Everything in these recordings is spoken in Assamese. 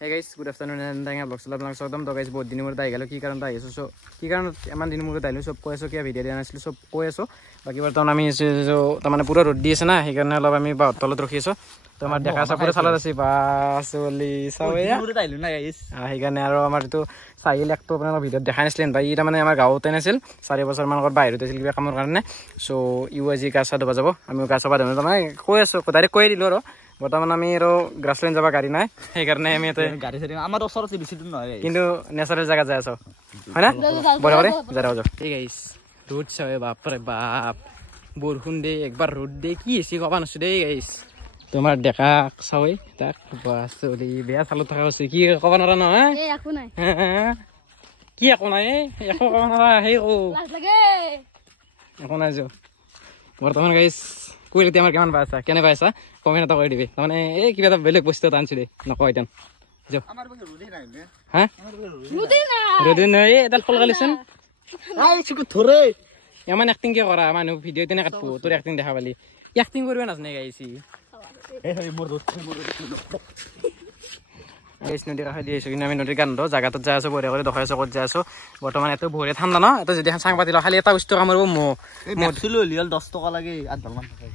Hey guys, good afternoon and thank you for watching the guys. बहुत दिन मुझे दाई गलो की कारण दाई सो की कारण एमान दिन मुझे दाई लो सब कोई सो क्या वीडियो देना इसलिए सब कोई सो बाकी बार तो ना मैं जो तमाने पूरा रोड दिए से ना ही करने वाला मैं बात तलो रखी सो तो हमारे देखा सब पूरा साला दसी बास वाली सावे या मुझे दाई लो ना guys ही करने वाला हमारे तो साइल एक तो अपना वीडियो देखा नहीं स्लेन भाई ये तमाने हमारे गाँव तेने सिल सारे बस मान कर बाहर होते सिल भी काम करने सो यूएजी का साथ बजाबो हमें का सब बात तमाने कोई सो को डायरेक्ट कोई दिलो रो বৰ্তমান আমি আৰু গ্ৰাছলেণ্ড যাব গাড়ী নাই সেইকাৰণে আমি এতে গাড়ী চাৰি আমাৰ ওচৰতে বেছি দূৰ নহয় কিন্তু নেচাৰেল জায়গা যাই আছো হয় না বড়ৰে যাও যাও ঠিক আছে ৰোড চাই বাপ ৰে বাপ বৰষুণ দে একবাৰ ৰোড দে কি এসি কবা নছ দে গাইস তোমাৰ ডেকা চাই তাক বাসলি বেয়া চালু থাকা আছে কি কবা নৰা ন এ একো নাই কি একো নাই একো কবা নৰা হেই ও লাজ লাগে একো নাই যো বৰ্তমান গাইস কইলে আমাৰ কেমন পাইছা কেনে পাইছা কমেন্ট এটা কৰি দিবি মানে এই কিবা এটা বেলেগ বস্তু আনছিলি নকয় দেন যাও আমাৰ বগে ৰুদি নাই নে হা আমাৰ বগে ৰুদি নাই এডাল ফল গালিছন আই চিকু ধৰে এমান এক্টিং কি কৰা মানুহ ভিডিও তেনে কাটবো তোৰ এক্টিং দেখা পালি এক্টিং কৰিবা নাজনে গাইছি এই হয় মোৰ দোস্ত গাইছ নদী কাষে দি আছো কিন্তু আমি নদীৰ কাণ্ড জাগাত যাই আছো বঢ়িয়া কৰি দেখাই আছো ক'ত যাই আছো বৰ্তমান এত ভৰে ঠাণ্ডা ন এত যদি চাং পাতি ল খালি এটা বস্তু কামৰব মছিল লিয়াল 10 টকা লাগে 8 মান থাকে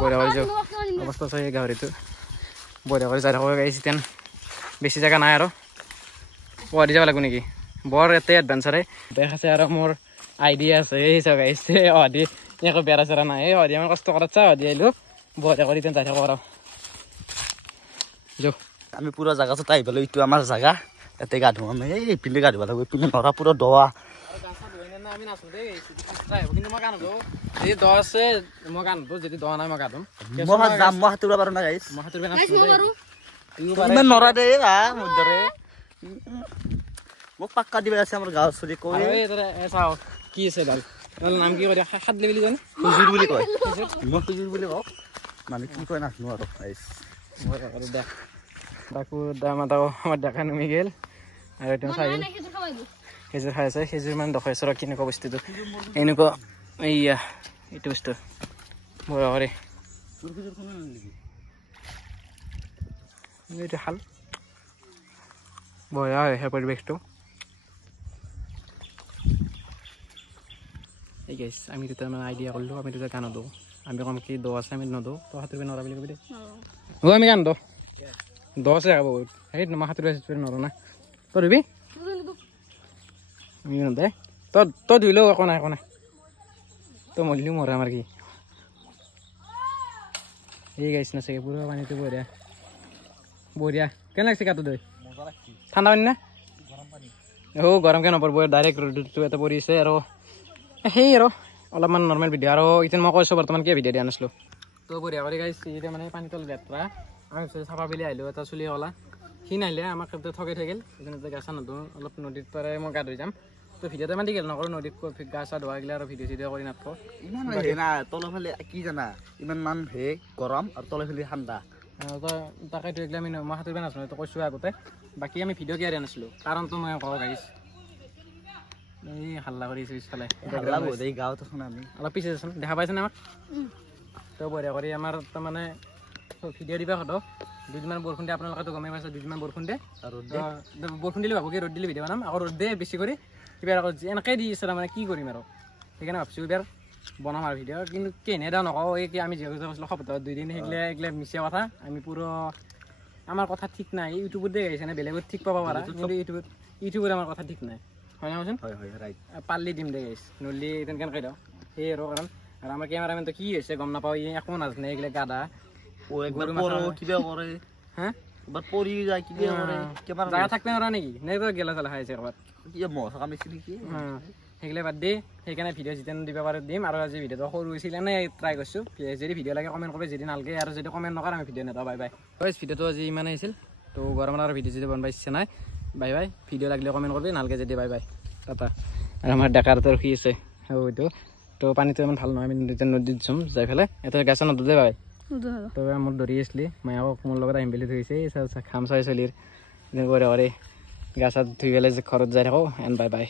বঢ়িয়া হৈ যাও অৱস্থা চাই গাহৰিটো বঢ়িয়া কৰি যাই থাকো গাইছ তেন বেছি জায়গা নাই আৰু পঢ়ি যাব লাগিব নেকি বৰ এতে এডভেঞ্চাৰে দেখাছে আৰু মোৰ আইডিয়া আছে এই হিচাপ গাইছ অদি একো বেৰা চেৰা নাই এই অদি আমি কষ্ট কৰাত চা অদি আইলো বঢ়িয়া কৰি তেন যাই থাকো আৰু যাও আমি পুরা জায়গা তো তাই বলে একটু আমার জায়গা এতে গা ধুম আমি এই পিলে গা ধুবা লাগবে পিলে নরা পুরো দোয়া আমি নাচো দে কিন্তু মই গান গো এই দোয়া আছে মই গান তো যদি দোয়া নাই মই গান মই যাম মই হাতুরা পারো না গাইস মই হাতুরা নাচো দে ইমান নরা দে আ মুদরে মোক পাক্কা দিবা আছে আমার গাঁও চলি কই এই তোরা এসাও কি আছে দাল দাল নাম কি কয় হাত লেবেলি জানে হুজুর বুলি কয় মই হুজুর বুলি কও মানে কি কয় নাচনো আৰু গাইস মই আৰু দেখ বাকু দামাতাও আমার দেখা নমি গেল আর এটা সাইল খেজুর খাইছে খেজুর মান দেখাইছ র কিনক বস্তুটো এনেক এইয়া এটো বস্তু বড় করে খেজুর কোন লাগি এটা হাল বড় হয় হে পরিবেশটো এই গাইস আমি তো মানে আইডিয়া করলো আমি তো গান দো আমি কম কি দো আছে আমি নদো তো হাতের বে নরা বলি কবি দে ও আমি গান দো 10 টাকা বহুত এই না হাতুর বেশি নর না তো দিবি আমি না দে তো দিলো কোন তো মল্লি মরে আমার কি এই গাইস না সে পুরো পানিতে বড়িয়া কেন লাগছে কাটো দই মজা লাগছে ঠান্ডা পানি না গরম পানি ও গরম কেন পড়ব ডাইরেক্ট রোদটো এত পড়িছে আর হেই আর অলপমান নরমাল ভিডিও আর ইতেন মই কৈছো বর্তমান কি ভিডিও দিয়া নাছলো তো বড়িয়া করে গাইস এটা মানে পানি তল বেতরা আমি চাপা বিলি আইলো এটা চলি হলা সি নাইলে আমাক ঠগাই থৈ গেল এজনে গাছা নদো অলপ নদীত পাৰে মই গা ধুই যাম তো ভিডিওতে মানে গেল নকৰো নদীত গাছা ধোৱা গিলা আৰু ভিডিও চিডিও কৰি নাথো ইমান না তলফালে কি জানা ইমান মান হে গৰম আৰু তলফালে ঠাণ্ডা তো তাকে তো একলা আমি মই হাতুৰ বেন আছো তো কৈছো আগতে বাকি আমি ভিডিও কিয়া নাছিলো কাৰণ তো মই কওঁ গাইছ এই হাল্লা কৰিছো ইছফালে হাল্লা বদে গাঁৱত আছো আমি অলপ পিছে আছো দেখা পাইছ না আমাক তো বঢ়িয়া কৰি আমাৰ তো মানে ভিডিও দিবা হতো দুদিনমান বৰষুণ দে আপোনালোকে তো গমে পাইছে দুদিনমান বৰষুণ দে আৰু বৰষুণ দিলে ভাবো কি ৰ'দ দিলে ভিডিও বনাম আকৌ ৰ'দ দে বেছি কৰি কিবা আকৌ এনেকৈ দি আছে মানে কি কৰিম আৰু সেইকাৰণে ভাবছো এবাৰ বনাম আৰু ভিডিও কিন্তু কেনে দা নকওঁ এই কি আমি যিহেতু কৈছিলোঁ সপ্তাহত 2 দিন সেইগিলা মিছা কথা আমি পুরো আমার কথা ঠিক নাই ইউটিউবত দে গাইছে না বেলেগত ঠিক পাবা পাৰা কিন্তু ইউটিউবত আমাৰ কথা ঠিক নাই হয় না মচোন হয় ৰাইট পাল্লি দিম দে গাইছ নলি তেন কেন কৈ দাও সেই আৰু কাৰণ আৰু আমাৰ কেমেৰামেন তো কি হৈছে গম নাপাওঁ ই একো নাজানে এইগিলা গাধা ও একবার পড়ো কিবা করে হ্যাঁ একবার পড়ি যায় কিবা করে কেমন জায়গা থাকতে না নাকি নাই তো গেলা চলা খাইছে একবার কি মশা কামিছিল কি হ্যাঁ হেগলে বাদ দে সেইকাৰণে ভিডিও জিতেন দিবা পাৰে দিম আৰু আজি ভিডিওটো সৰু হৈছিল না ট্ৰাই কৰিছো যদি ভিডিও লাগে কমেন্ট কৰবে যদি নালগে আৰু যদি কমেন্ট নকৰা আমি ভিডিও নেদাও বাই বাই গাইস ভিডিওটো আজি ইমান আছিল তো গৰমৰ আৰু ভিডিও যদি বনবা ইচ্ছা নাই বাই বাই ভিডিও লাগলে কমেন্ট কৰবে নালগে যদি বাই বাই টাটা আৰু আমাৰ ডেকাৰ তো ৰখি আছে হয়তো তো পানীটো ইমান ভাল নহয় আমি নদীত যাম যাই ফেলে এটা গাছা নদীতে বাই তো মোৰ দৌৰি আছিলি মই আকৌ মোৰ লগত আহিম বুলি ধৰিছে খাম চাই চলিৰ গাছা ধুই পেলাই ঘৰত যাই থাকো এণ্ড বাই বাই